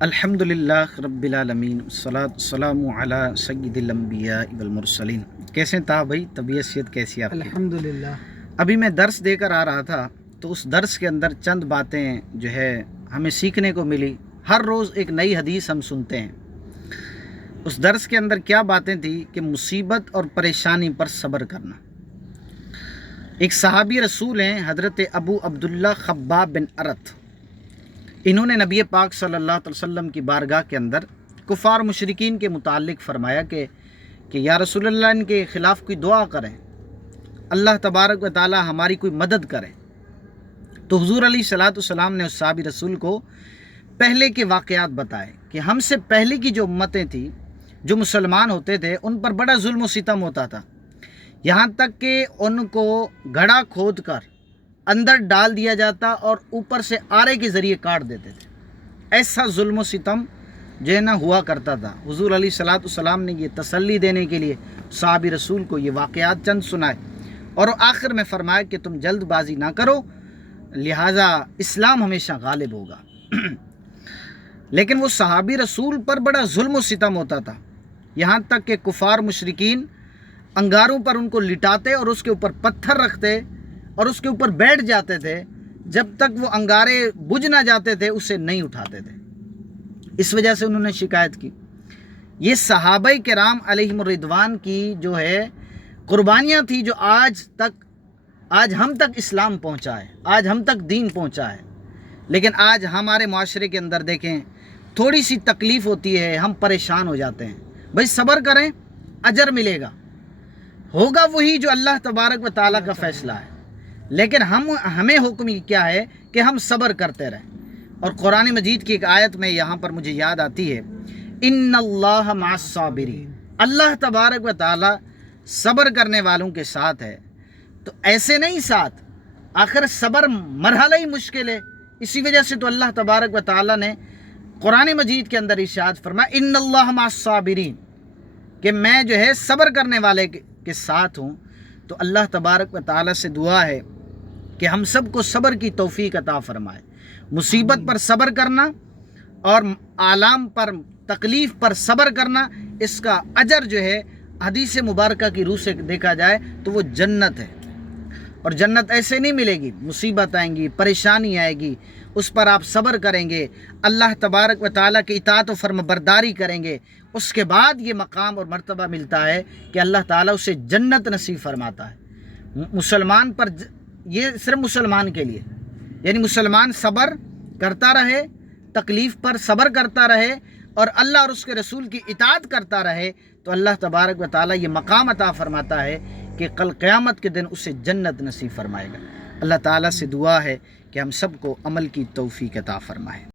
الحمدللہ رب العالمین والصلاۃ والسلام علی سید الانبیاء والمرسلین۔ کیسے تھا بھائی؟ طبیعت صحت کیسی آپ کی؟ الحمدللہ۔ ابھی میں درس دے کر آ رہا تھا تو اس درس کے اندر چند باتیں جو ہے ہمیں سیکھنے کو ملی۔ ہر روز ایک نئی حدیث ہم سنتے ہیں۔ اس درس کے اندر کیا باتیں تھیں کہ مصیبت اور پریشانی پر صبر کرنا۔ ایک صحابی رسول ہیں حضرت ابو عبداللہ خباب بن ارت، انہوں نے نبی پاک صلی اللہ علیہ وسلم کی بارگاہ کے اندر کفار مشرکین کے متعلق فرمایا کہ یا رسول اللہ ان کے خلاف کوئی دعا کریں، اللہ تبارک و تعالی ہماری کوئی مدد کرے۔ تو حضور علیہ الصلوۃ والسلام نے اس صحابی رسول کو پہلے کے واقعات بتائے کہ ہم سے پہلے کی جو امتیں تھیں، جو مسلمان ہوتے تھے، ان پر بڑا ظلم و ستم ہوتا تھا، یہاں تک کہ ان کو گڑھا کھود کر اندر ڈال دیا جاتا اور اوپر سے آرے کے ذریعے کاٹ دیتے تھے۔ ایسا ظلم و ستم جو ہے نا ہوا کرتا تھا۔ حضور علیہ الصلوۃ والسلام نے یہ تسلی دینے کے لیے صحابی رسول کو یہ واقعات چند سنائے، اور آخر میں فرمایا کہ تم جلد بازی نہ کرو، لہٰذا اسلام ہمیشہ غالب ہوگا۔ لیکن وہ صحابی رسول پر بڑا ظلم و ستم ہوتا تھا، یہاں تک کہ کفار مشرکین انگاروں پر ان کو لٹاتے اور اس کے اوپر پتھر رکھتے اور اس کے اوپر بیٹھ جاتے تھے، جب تک وہ انگارے بجھ نہ جاتے تھے اسے نہیں اٹھاتے تھے۔ اس وجہ سے انہوں نے شکایت کی۔ یہ صحابہ کرام علیہم الرضوان کی جو ہے قربانیاں تھیں، جو آج ہم تک اسلام پہنچا ہے، آج ہم تک دین پہنچا ہے۔ لیکن آج ہمارے معاشرے کے اندر دیکھیں، تھوڑی سی تکلیف ہوتی ہے ہم پریشان ہو جاتے ہیں۔ بھائی صبر کریں، اجر ملے گا، ہوگا وہی جو اللہ تبارک و تعالیٰ کا فیصلہ ہے، لیکن ہمیں حکم کیا ہے کہ ہم صبر کرتے رہیں۔ اور قرآن مجید کی ایک آیت میں یہاں پر مجھے یاد آتی ہے، ان اللہ مع الصابرین، اللہ تبارک و تعالیٰ صبر کرنے والوں کے ساتھ ہے۔ تو ایسے نہیں ساتھ، آخر صبر مرحلہ ہی مشکل ہے، اسی وجہ سے تو اللہ تبارک و تعالیٰ نے قرآن مجید کے اندر ارشاد فرمایا ان اللہ مع الصابرین، کہ میں جو ہے صبر کرنے والے کے ساتھ ہوں۔ تو اللہ تبارک و تعالیٰ سے دعا ہے کہ ہم سب کو صبر کی توفیق عطا فرمائے۔ مصیبت پر صبر کرنا اور آلام پر، تکلیف پر صبر کرنا، اس کا اجر جو ہے حدیث مبارکہ کی روح سے دیکھا جائے تو وہ جنت ہے۔ اور جنت ایسے نہیں ملے گی، مصیبت آئیں گی، پریشانی آئے گی، اس پر آپ صبر کریں گے، اللہ تبارک و تعالیٰ کی اطاعت و فرمانبرداری کریں گے، اس کے بعد یہ مقام اور مرتبہ ملتا ہے کہ اللہ تعالیٰ اسے جنت نصیب فرماتا ہے۔ مسلمان پر یہ صرف مسلمان کے لیے، یعنی مسلمان صبر کرتا رہے، تکلیف پر صبر کرتا رہے اور اللہ اور اس کے رسول کی اطاعت کرتا رہے، تو اللہ تبارک و تعالیٰ یہ مقام عطا فرماتا ہے کہ کل قیامت کے دن اسے جنت نصیب فرمائے گا۔ اللہ تعالیٰ سے دعا ہے کہ ہم سب کو عمل کی توفیق عطا فرمائے۔